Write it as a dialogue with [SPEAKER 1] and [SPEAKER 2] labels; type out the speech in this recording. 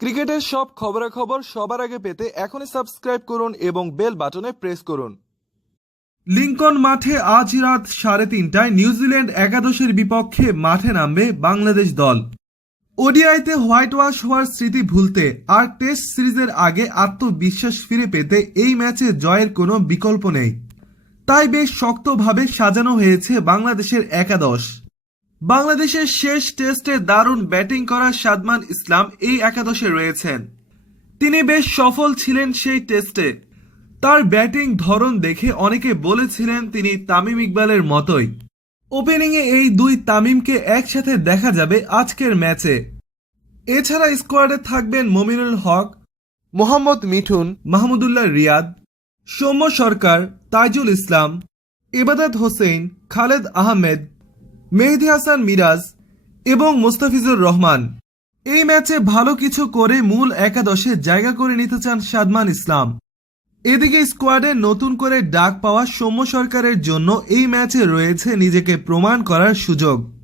[SPEAKER 1] ক্রিকেটের সব খবরাখবর সবার আগে পেতে এখনই সাবস্ক্রাইব করুন এবং বেল বাটনে প্রেস করুন। লিঙ্কন মাঠে আজ রাত সাড়ে তিনটায় নিউজিল্যান্ড একাদশের বিপক্ষে মাঠে নামবে বাংলাদেশ দল। ওডিআইতে হোয়াইট ওয়াশ হওয়ার স্মৃতি ভুলতে আর টেস্ট সিরিজের আগে আত্মবিশ্বাস ফিরে পেতে এই ম্যাচে জয়ের কোনো বিকল্প নেই। তাই বেশ শক্তভাবে সাজানো হয়েছে বাংলাদেশের একাদশ। বাংলাদেশের শেষ টেস্টে দারুণ ব্যাটিং করা সাদমান ইসলাম এই একাদশে রয়েছেন। তিনি বেশ সফল ছিলেন সেই টেস্টে। তার ব্যাটিং ধরন দেখে অনেকে বলেছিলেন তিনি তামিম ইকবালের মতোই। ওপেনিংয়ে এই দুই তামিমকে একসাথে দেখা যাবে আজকের ম্যাচে। এছাড়া স্কোয়াডে থাকবেন মমিনুল হক, মোহাম্মদ মিঠুন, মাহমুদুল্লাহ রিয়াদ, সৌম্য সরকার, তাইজুল ইসলাম, ইবাদত হোসেন, খালেদ আহমেদ মেহেদি হাসান মিরাজ এবং মোস্তাফিজুর রহমান। এই ম্যাচে ভালো কিছু করে মূল একাদশে জায়গা করে নিতে চান সাদমান ইসলাম। এদিকে স্কোয়াডে নতুন করে ডাক পাওয়া সৌম্য সরকারের জন্য এই ম্যাচে রয়েছে নিজেকে প্রমাণ করার সুযোগ।